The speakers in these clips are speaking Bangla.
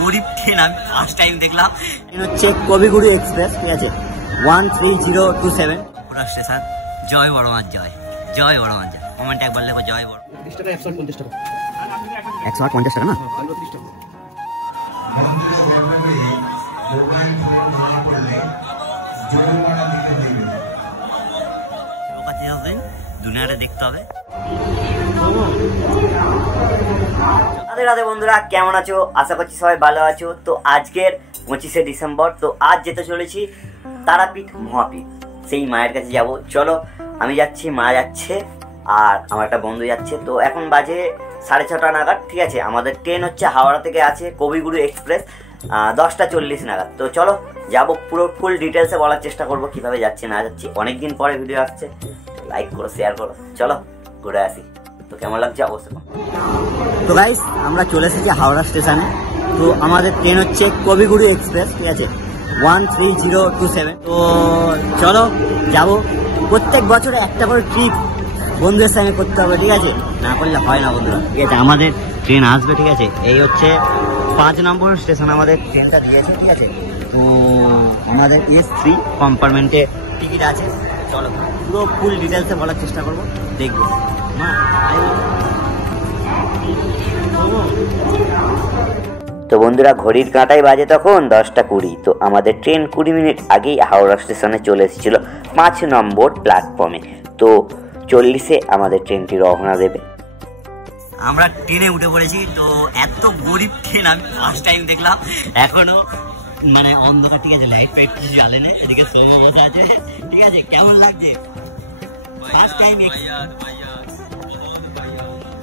গরিব ট্রেন আমি ফার্স্ট টাইম দেখলাম। হচ্ছে কবিগুরু এক্সপ্রেস, ঠিক আছে, 13027 পুরা স্টেশন। জয় বড় মাছ জয়, জয় বড় মাছ জয়। কমেন্ট একবার লেখো জয় বড়। 150 টাকা, 150 টাকা না? দুনিয়াটা দেখতে হবে। রাধে রাধে বন্ধুরা, কেমন আছো? আশা করছি সবাই ভালো আছো। তো আজকের 25শে ডিসেম্বর, তো আজ যেতে চলেছি তারাপীঠ মহাপীঠ, সেই মায়ের কাছে যাব। চলো, আমি যাচ্ছি, মা যাচ্ছে, আর আমার একটা বন্ধু যাচ্ছে। তো এখন বাজে 6:30 নাগাদ, ঠিক আছে। আমাদের ট্রেন হচ্ছে হাওড়া থেকে আছে কবিগুরু এক্সপ্রেস 10:40 নাগাদ। তো চলো যাবো, পুরো ফুল ডিটেলসে বলার চেষ্টা করবো কিভাবে যাচ্ছি না যাচ্ছি। অনেকদিন পরে ভিডিও আসছে, লাইক করো, শেয়ার করো। চলো ঘুরে আসি। তো কেমন লাগছে অবশ্যই। তো গাইস, আমরা চলে এসেছি হাওড়া স্টেশনে। তো আমাদের ট্রেন হচ্ছে কবিগুরু এক্সপ্রেস, ঠিক আছে, 13027। তো চলো যাবো। প্রত্যেক বছরে একটা করে ট্রিপ বন্ধুদের সঙ্গে করতে হবে, ঠিক আছে, না করলে হয় না বন্ধুরা, ঠিক আছে। আমাদের ট্রেন আসবে, ঠিক আছে। এই হচ্ছে 5 নম্বর স্টেশন আমাদের ট্রেনটা দিয়েছে, ঠিক আছে। তো আমাদের S3 কম্পার্টমেন্টে টিকিট আছে। চলো পুরো ফুল ডিটেলসে বলার চেষ্টা করবো, দেখবো। তো বন্ধুরা, ঘড়ির কাঁটায় বাজে তখন 10:20। তো আমাদের ট্রেন 20 মিনিট আগেই হাওড়া স্টেশনে চলে এসেছিল 5 নম্বর প্ল্যাটফর্মে। তো 40-এ আমাদের ট্রেনটি রওনা দেবে। আমরা ট্রেনে উঠে পড়েছি। তো এত গরিব ট্রেন আমি ফার্স্ট টাইম দেখলাম। এখনো মানে অন্ধকার, ঠিক আছে, লাইট ফাইট কিছু জ্বালে না। এদিকে সৌম্য বসে আছে, ঠিক আছে। কেমন লাগছে? ফার্স্ট টাইম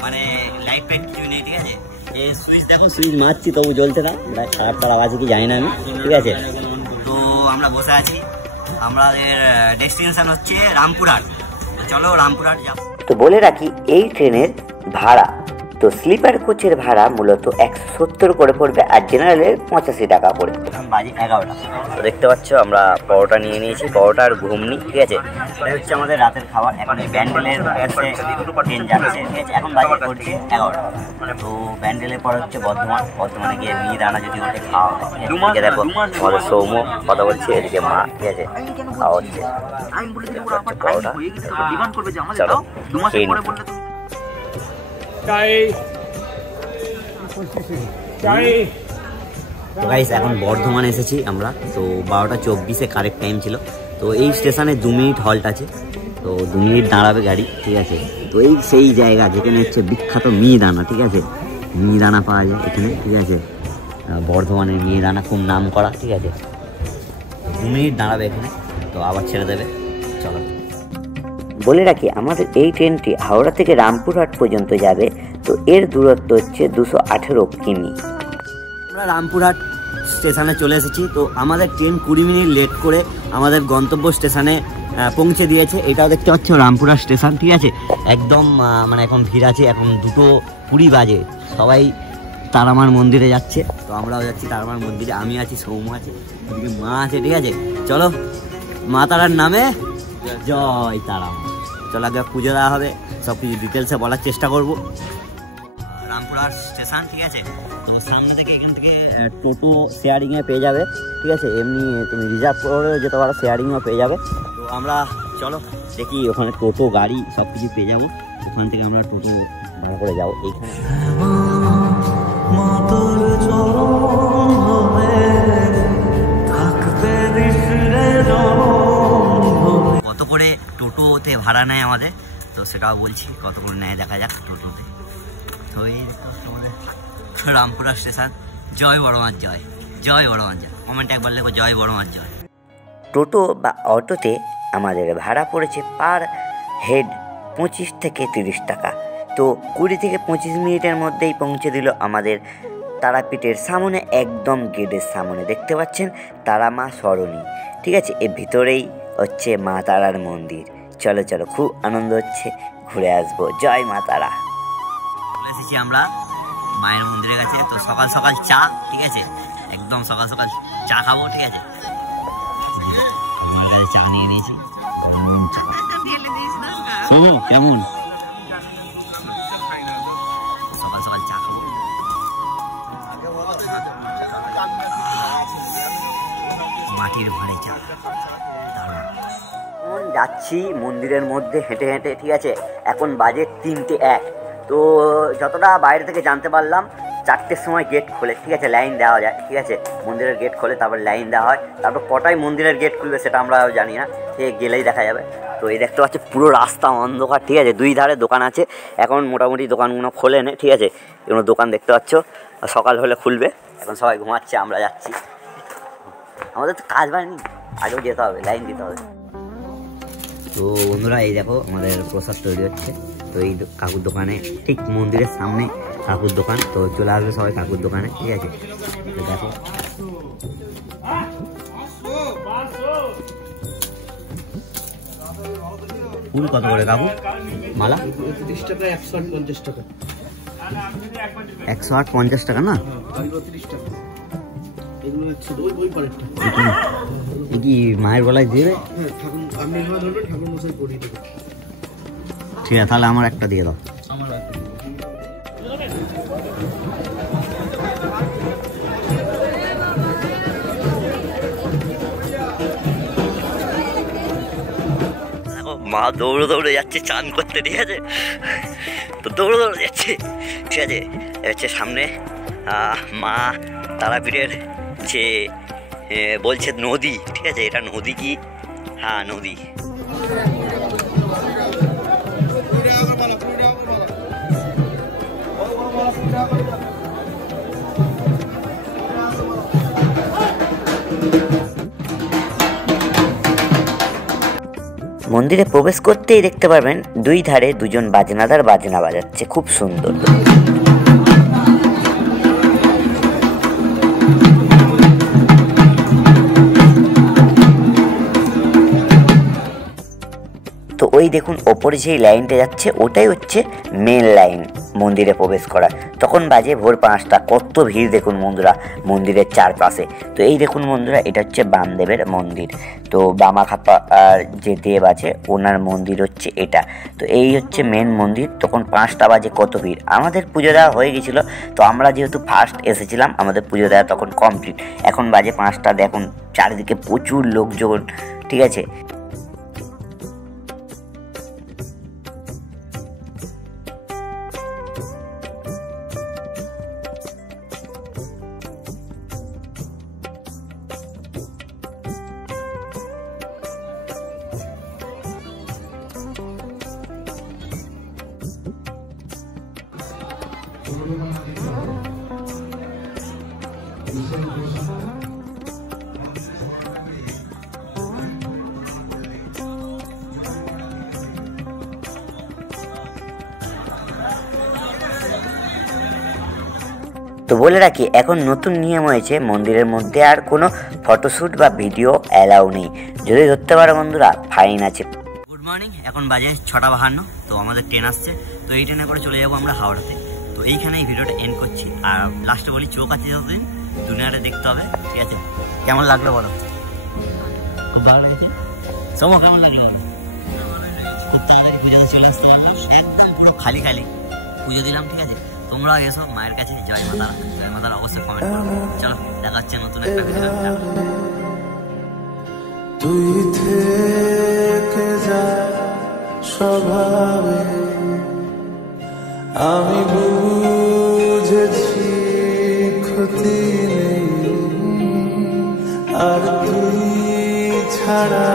মানে লাইট ফাইট কিছু নেই, ঠিক আছে। এই সুইচ দেখো, সুইচ মারছি তবু জ্বলছে না, খারাপ খারাপ আছে কি জানি না আমি, ঠিক আছে। তো আমরা বসে আছি, আমাদের ডেস্টিনেশন হচ্ছে রামপুরহাট। চলো রামপুরহাট যাব। তো বলে রাখি, এই ট্রেনের ভাড়া, তো স্লিপার কোচের ভাড়া মূলত 170 করে পড়বে, আর জেনারেলের 85 টাকা পড়বে। বাজে 11টা। তো দেখতে পাচ্ছ আমরা পরোটা নিয়ে নিয়েছি, পরোটা আর ঘুগনি, ঠিক আছে। এটা হচ্ছে আমাদের রাতের খাবার। এখন এই ব্যান্ডেলের কাছে ট্রেন যাচ্ছে, ঠিক আছে। এখন বাজে পড়ছে 11টা। তো ব্যান্ডেলের পর হচ্ছে বর্ধমানে গিয়ে মিহিদানা যদি ওঠে খাওয়া হয়। দেখো আমাদের সৌম্য কথা বলছে, এদিকে মা, ঠিক আছে, খাওয়া হচ্ছে পরোটা। চলো খেয়ে নিই। তো গাইস, এখন বর্ধমানে এসেছি আমরা। তো 12:24 কারেক্ট টাইম ছিল। তো এই স্টেশনে 2 মিনিট হল্ট আছে। তো 2 মিনিট দাঁড়াবে গাড়ি, ঠিক আছে। তো এই সেই জায়গা যেখানে হচ্ছে বিখ্যাত মিহিদানা, ঠিক আছে। মিহিদানা পাওয়া যায় এখানে, ঠিক আছে। বর্ধমানের মিহিদানা খুব নাম করা, ঠিক আছে। 2 মিনিট দাঁড়াবে এখানে, তো আবার ছেড়ে দেবে। চলো বলে রাখি, আমাদের এই ট্রেনটি হাওড়া থেকে রামপুরহাট পর্যন্ত যাবে। তো এর দূরত্ব হচ্ছে 218 কিমি। আমরা রামপুরহাট স্টেশনে চলে এসেছি। তো আমাদের ট্রেন 20 মিনিট লেট করে আমাদের গন্তব্য স্টেশনে পৌঁছে দিয়েছে। এটাও দেখতে পাচ্ছ রামপুরহাট স্টেশন, ঠিক আছে। একদম মানে এখন ভিড় আছে, এখন 2:20 বাজে। সবাই তারামার মন্দিরে যাচ্ছে, তো আমরাও যাচ্ছি তারামার মন্দিরে। আমি আছি, সৌম্য আছে, এদিকে মা আছে, ঠিক আছে। চলো, মা তারার নামে জয় তারা। চলো আগে পুজো দেওয়া হবে, সব কিছু ডিটেলসে বলার চেষ্টা করবো। রামপুরহাট স্টেশন, ঠিক আছে। তো সামনে থেকে এখান থেকে টোটো শেয়ারিংয়ে পেয়ে যাবে, ঠিক আছে। এমনি তুমি রিজার্ভ করেও যেতে পারো, শেয়ারিংও পেয়ে যাবে। তো আমরা চলো দেখি, ওখানে টোটো গাড়ি সব কিছু পেয়ে যাবো। ওখান থেকে আমরা টোটো ভাড়া করে যাবো। এইখানে কত করে টোটোতে ভাড়া নেয় আমাদের, তো সেটাও বলছি, কত করে নেয় দেখা যাক টোটোতে। তো এই আমাদের রামপুরহাট স্টেশন। জয় বড় মাছ জয়, জয় বড় মাছ জয়। কমেন্ট একবার লেখো জয় বড় মাছ জয়। টোটো বা অটোতে আমাদের ভাড়া পড়েছে পার হেড 25 থেকে 30 টাকা। তো 20 থেকে 25 মিনিটের মধ্যেই পৌঁছে দিল আমাদের তারাপীঠের সামনে, একদম গেটের সামনে। দেখতে পাচ্ছেন তারা মা সরণী, ঠিক আছে। এর ভিতরেই হচ্ছে মা তারার মন্দির। চলো চলো, খুব আনন্দ হচ্ছে, ঘুরে আসবো। জয় মা তারা। চলে এসেছি আমরা মায়ের মন্দিরের কাছে। তো সকাল সকাল চা, ঠিক আছে, একদম সকাল সকাল চা খাবো, ঠিক আছে। আমার কাছে চা নিয়ে নিয়েছি। কেমন সকাল সকাল চা খাবো। মাটির ভাঁড়ে চা। যাচ্ছি মন্দিরের মধ্যে হেঁটে হেঁটে, ঠিক আছে। এখন বাজে 3:01। তো যতটা বাইরে থেকে জানতে পারলাম 4টের সময় গেট খোলে, ঠিক আছে, লাইন দেওয়া যায়, ঠিক আছে। মন্দিরের গেট খোলে, তারপর লাইন দেওয়া হয়, তারপর কটায় মন্দিরের গেট খুলবে সেটা আমরা জানি না, সে গেলেই দেখা যাবে। তো এই দেখতে পাচ্ছি পুরো রাস্তা অন্ধকার, ঠিক আছে। 2 ধারে দোকান আছে, এখন মোটামুটি দোকানগুলো খোলে না, ঠিক আছে। এগুলো দোকান দেখতে পাচ্ছ, সকাল হলে খুলবে। এখন সবাই ঘুমাচ্ছে, আমরা যাচ্ছি। আমাদের তো কাজ বাড়েনি, আগেও যেতে হবে, লাইন দিতে হবে। তো বন্ধুরা এই দেখো আমাদের প্রসাদ তৈরি হচ্ছে। তো এই কাকুর দোকানে, ঠিক মন্দিরের সামনে কাকুর দোকান। তো চলে আসবে সবাই কাকুর দোকানে, ঠিক আছে। তো দেখো ফুল কত করে কাকু মালা? 30 টাকা, 150 টাকা। 150 টাকা না? 30 টাকা। এগুলো 100 ওই পারেরটা। এই কি মায়ের গলায় দিয়ে দেয়? হ্যাঁ, ঠাকুর আপনি এগুলো ধরবেন, ঠাকুর মশাই পরিয়ে দেবে। ঠিক আছে, তাহলে আমার একটা দিয়ে দাও। আমার মা দৌড়ে দৌড়ে যাচ্ছে চান করতে, ঠিক আছে। তো দৌড়ে দৌড়ে যাচ্ছে, ঠিক আছে। হচ্ছে সামনে মা তারাপীঠের যে বলছে নদী, ঠিক আছে। এটা নদী কি? হ্যাঁ নদী। মন্দিরে প্রবেশ করতেই দেখতে পারবেন 2 ধারে 2জন বাজনাদার বাজনা বাজাচ্ছে, খুব সুন্দর। তো ওই দেখুন ওপরে যেই লাইনটা যাচ্ছে ওটাই হচ্ছে মেন লাইন মন্দিরে প্রবেশ করা। তখন বাজে ভোর 5টা, কত ভিড় দেখুন বন্ধুরা মন্দিরের চারপাশে। তো এই দেখুন বন্ধুরা, এটা হচ্ছে বামদেবের মন্দির। তো বামাখাপা আর যে দেব আছে ওনার মন্দির হচ্ছে এটা। তো এই হচ্ছে মেন মন্দির। তখন 5টা বাজে, কত ভিড়। আমাদের পুজো দেওয়া হয়ে গেছিলো, তো আমরা যেহেতু ফার্স্ট এসেছিলাম আমাদের পুজো দেওয়া তখন কমপ্লিট। এখন বাজে 5টা, দেখুন চারিদিকে প্রচুর লোকজন, ঠিক আছে। তো বলে রাখি, এখন নতুন নিয়ম হয়েছে মন্দিরের মধ্যে আর কোনো ফটোশ্যুট বা ভিডিও অ্যালাউ নেই। যদি ধরতে পারো বন্ধুরা ফাইন আছে। গুড মর্নিং, এখন বাজে 6:52। তো আমাদের ট্রেন আসছে, তো এই ট্রেনে করে চলে যাবো আমরা হাওড়াতে। তো এইখানে এই ভিডিওটা এন্ড করছি। আর লাস্টে বলি, চোখ আছে যতদিন দুনিয়াটা দেখতে হবে, ঠিক আছে। কেমন লাগলো বলো? খুব ভালো লেগেছে। সময় কেমন লাগলো বলো? খুব তাড়াতাড়ি পুজোতে চলে আসতে পারলাম, একদম পুরো খালি খালি পুজো দিলাম, ঠিক আছে। তোমরাও এসো মায়ের কাছে। জয় মাতারা, জয় মাতারা অবশ্যই কমেন্ট করো। চলো দেখা হচ্ছে নতুন একটা ভিডিও। তুই থেকে যা স্বভাবে, আমি বুঝেছি ক্ষতি নেই আর তুই ছাড়া